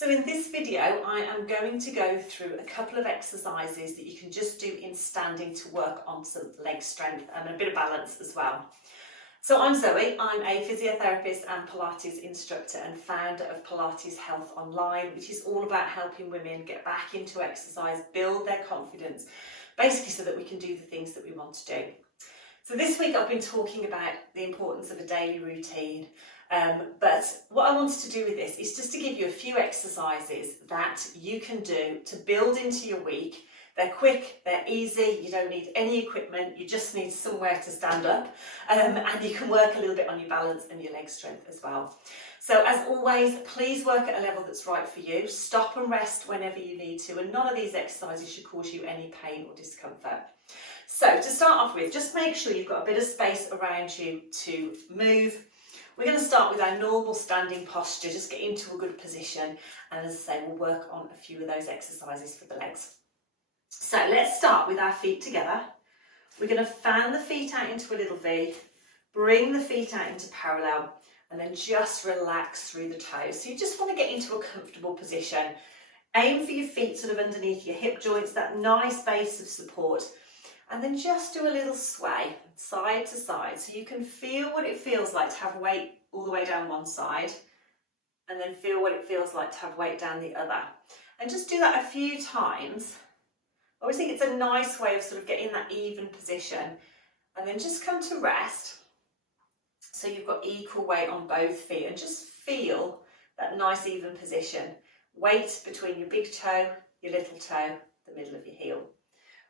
So in this video, I am going to go through a couple of exercises that you can just do in standing to work on some leg strength and a bit of balance as well. So I'm Zoe, I'm a physiotherapist and Pilates instructor and founder of Pilates Health Online, which is all about helping women get back into exercise, build their confidence, basically so that we can do the things that we want to do. So this week I've been talking about the importance of a daily routine, but what I wanted to do with this is just to give you a few exercises that you can do to build into your week. They're quick, they're easy, you don't need any equipment, you just need somewhere to stand up, and you can work a little bit on your balance and your leg strength as well. So as always, please work at a level that's right for you. Stop and rest whenever you need to, and none of these exercises should cause you any pain or discomfort. So to start off with, just make sure you've got a bit of space around you to move. We're going to start with our normal standing posture, just get into a good position, and as I say, we'll work on a few of those exercises for the legs. So let's start with our feet together. We're going to fan the feet out into a little V, bring the feet out into parallel, and then just relax through the toes. So you just want to get into a comfortable position. Aim for your feet sort of underneath your hip joints, that nice base of support. And then just do a little sway side to side so you can feel what it feels like to have weight all the way down one side, and then feel what it feels like to have weight down the other. And just do that a few times. I always think it's a nice way of sort of getting that even position, and then just come to rest so you've got equal weight on both feet, and just feel that nice even position. Weight between your big toe, your little toe, the middle of your heel.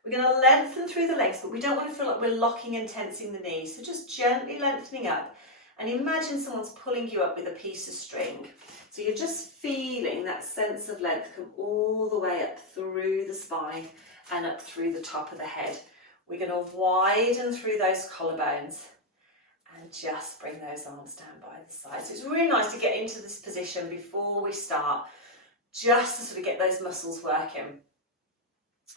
We're going to lengthen through the legs, but we don't want to feel like we're locking and tensing the knees. So just gently lengthening up, and imagine someone's pulling you up with a piece of string. So you're just feeling that sense of length come all the way up through the spine and up through the top of the head. We're going to widen through those collarbones and just bring those arms down by the side. So it's really nice to get into this position before we start, just to sort of get those muscles working.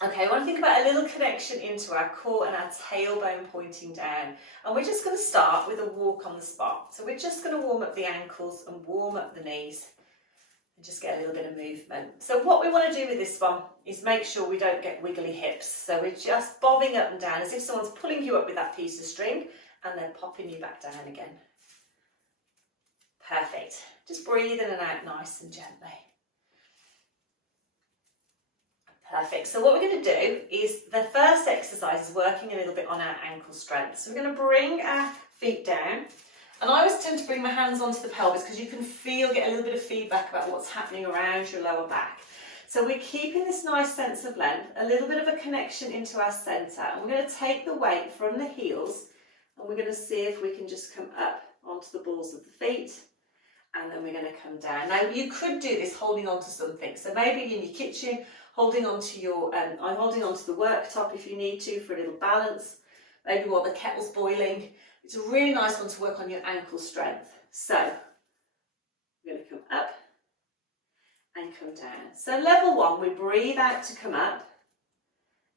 Okay, I want to think about a little connection into our core and our tailbone pointing down. And we're just going to start with a walk on the spot. So we're just going to warm up the ankles and warm up the knees and just get a little bit of movement. So what we want to do with this one is make sure we don't get wiggly hips. So we're just bobbing up and down as if someone's pulling you up with that piece of string and then popping you back down again. Perfect. Just breathe in and out nice and gently. Perfect. So what we're going to do is the first exercise is working a little bit on our ankle strength. So we're going to bring our feet down, and I always tend to bring my hands onto the pelvis because you can get a little bit of feedback about what's happening around your lower back. So we're keeping this nice sense of length, a little bit of a connection into our centre, and we're going to take the weight from the heels and we're going to see if we can just come up onto the balls of the feet, and then we're going to come down. Now you could do this holding on to something, so maybe in your kitchen, holding onto your, I'm holding onto the worktop if you need to for a little balance, maybe while the kettle's boiling. It's a really nice one to work on your ankle strength. So we're going to come up and come down. So level one, we breathe out to come up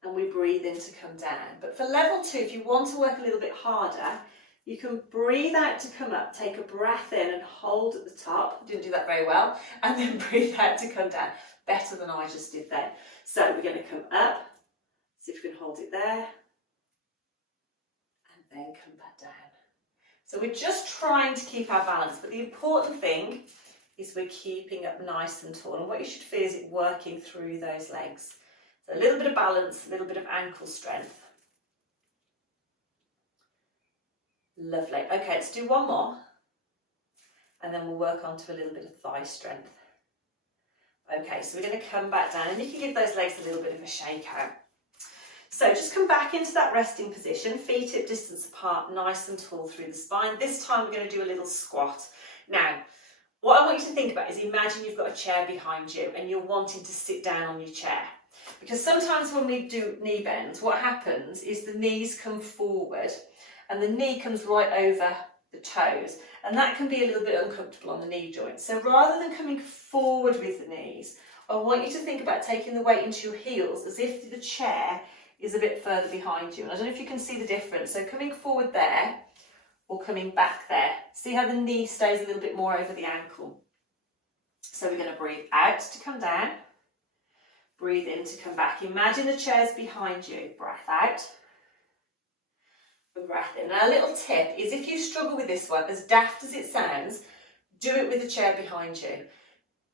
and we breathe in to come down. But for level two, if you want to work a little bit harder, you can breathe out to come up, take a breath in and hold at the top. Didn't do that very well. And then breathe out to come down. Better than I just did then. So we're going to come up, see if we can hold it there, and then come back down. So we're just trying to keep our balance, but the important thing is we're keeping up nice and tall, and what you should feel is it working through those legs. So a little bit of balance, a little bit of ankle strength. Lovely. Okay, let's do one more, and then we'll work on to a little bit of thigh strength. Okay, so we're going to come back down, and you can give those legs a little bit of a shake out. So just come back into that resting position, feet hip distance apart, nice and tall through the spine. This time we're going to do a little squat. Now, what I want you to think about is imagine you've got a chair behind you and you're wanting to sit down on your chair. Because sometimes when we do knee bends, what happens is the knees come forward and the knee comes right over the toes, and that can be a little bit uncomfortable on the knee joint. So rather than coming forward with the knees, I want you to think about taking the weight into your heels as if the chair is a bit further behind you. And I don't know if you can see the difference. So coming forward there or coming back there. See how the knee stays a little bit more over the ankle. So we're going to breathe out to come down, breathe in to come back. Imagine the chair's behind you. Breath out and breath in. Now a little tip is, if you struggle with this one, as daft as it sounds, do it with the chair behind you.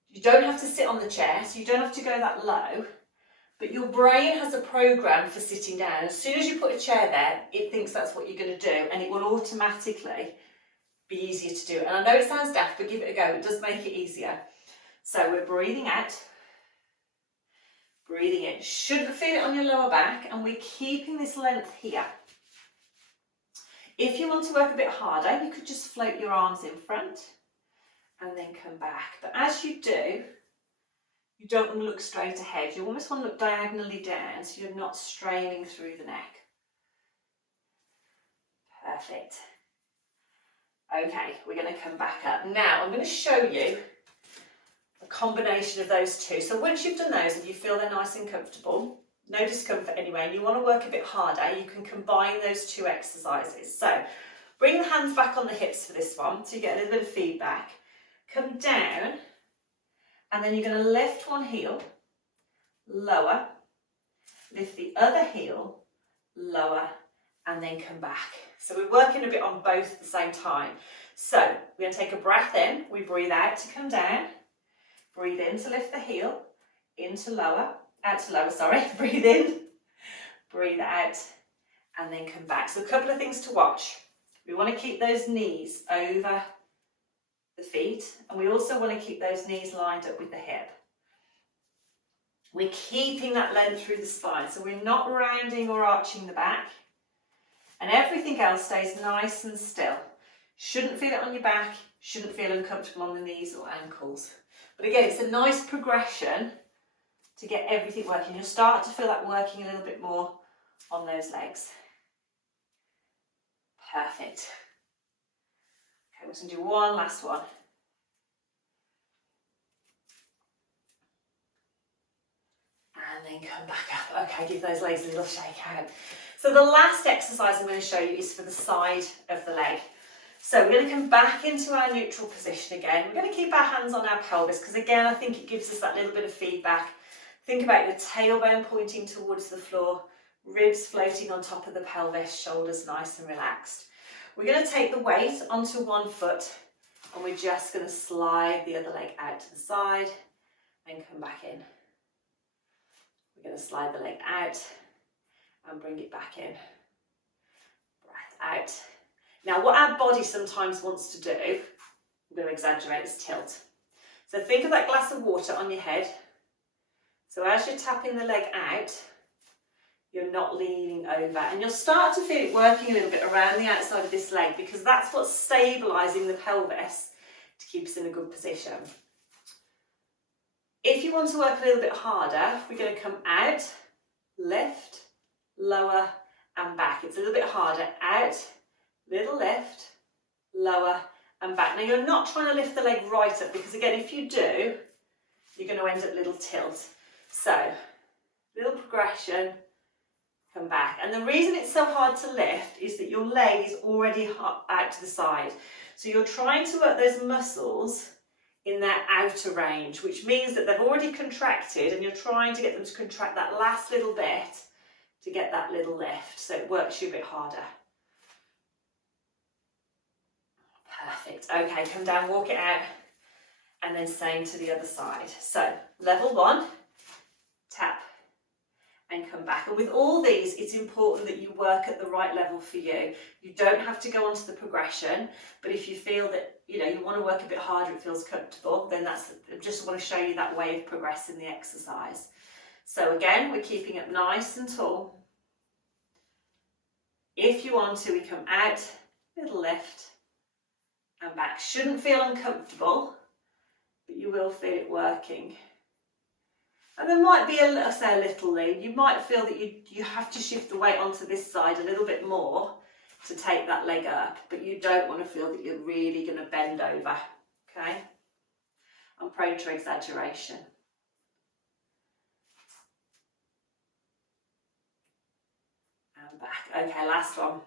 You don't have to sit on the chair, so you don't have to go that low, but your brain has a program for sitting down. As soon as you put a chair there, it thinks that's what you're going to do, and it will automatically be easier to do. And I know it sounds daft, but give it a go. It does make it easier. So we're breathing out, breathing in. Shouldn't feel it on your lower back, and we're keeping this length here. If you want to work a bit harder, you could just float your arms in front and then come back. But as you do, you don't want to look straight ahead. You almost want to look diagonally down so you're not straining through the neck. Perfect. Okay, we're going to come back up. Now I'm going to show you a combination of those two. So once you've done those and you feel they're nice and comfortable, no discomfort anyway, and you want to work a bit harder, you can combine those two exercises. So bring the hands back on the hips for this one so you get a little bit of feedback. Come down, and then you're going to lift one heel, lower, lift the other heel, lower, and then come back. So we're working a bit on both at the same time. So we're going to take a breath in, we breathe out to come down, breathe in to lift the heel, in to lower, out to lower, sorry, breathe in, breathe out, and then come back. So a couple of things to watch. We want to keep those knees over the feet, and we also want to keep those knees lined up with the hip. We're keeping that length through the spine, so we're not rounding or arching the back, and everything else stays nice and still. Shouldn't feel it on your back, shouldn't feel uncomfortable on the knees or ankles. But again, it's a nice progression to get everything working. You'll start to feel that working a little bit more on those legs. Perfect. Okay, we're just going to do one last one. And then come back up. Okay, give those legs a little shake out. So the last exercise I'm going to show you is for the side of the leg. So we're going to come back into our neutral position again. We're going to keep our hands on our pelvis because again, I think it gives us that little bit of feedback. Think about your tailbone pointing towards the floor, ribs floating on top of the pelvis, shoulders nice and relaxed. We're going to take the weight onto one foot and we're just going to slide the other leg out to the side and come back in. We're going to slide the leg out and bring it back in. Breath out. Now what our body sometimes wants to do, I'm going to exaggerate, is tilt. So think of that glass of water on your head. So as you're tapping the leg out, you're not leaning over, and you'll start to feel it working a little bit around the outside of this leg because that's what's stabilising the pelvis to keep us in a good position. If you want to work a little bit harder, we're going to come out, lift, lower and back. It's a little bit harder. Out, little lift, lower and back. Now you're not trying to lift the leg right up because again, if you do, you're going to end up little tilt. So, little progression, come back. And the reason it's so hard to lift is that your leg is already out to the side. So you're trying to work those muscles in their outer range, which means that they've already contracted and you're trying to get them to contract that last little bit to get that little lift. So it works you a bit harder. Perfect. Okay, come down, walk it out, and then same to the other side. So level one, tap and come back. And with all these, it's important that you work at the right level for you. You don't have to go on to the progression, but if you feel that you want to work a bit harder, it feels comfortable, then I just want to show you that way of progressing the exercise. So again, we're keeping it nice and tall. If you want to, we come out, little lift and back. Shouldn't feel uncomfortable, but you will feel it working. And there might be a little lean. You might feel that you have to shift the weight onto this side a little bit more to take that leg up, but you don't want to feel that you're really going to bend over, okay? I'm prone to exaggeration. And back. Okay, last one.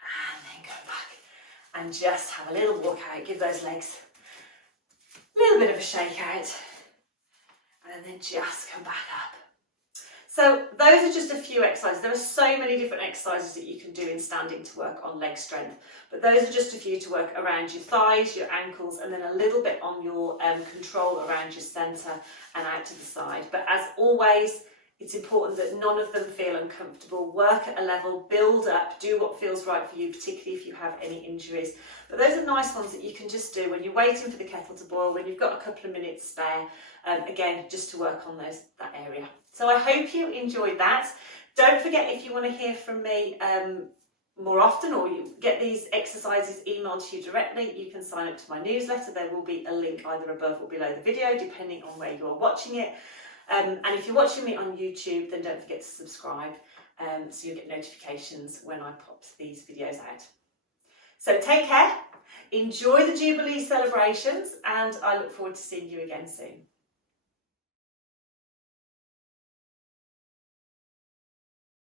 And then go back. And just have a little walk out. Give those legs little bit of a shake out, and then just come back up. So those are just a few exercises. There are so many different exercises that you can do in standing to work on leg strength, but those are just a few to work around your thighs, your ankles, and then a little bit on your control around your centre and out to the side. But as always, it's important that none of them feel uncomfortable. Work at a level, build up, do what feels right for you, particularly if you have any injuries. But those are nice ones that you can just do when you're waiting for the kettle to boil, when you've got a couple of minutes spare, again, just to work on that area. So I hope you enjoyed that. Don't forget, if you want to hear from me more often, or you get these exercises emailed to you directly, you can sign up to my newsletter. There will be a link either above or below the video, depending on where you are watching it. And if you're watching me on YouTube, then don't forget to subscribe so you'll get notifications when I pop these videos out. So take care, enjoy the Jubilee celebrations, and I look forward to seeing you again soon.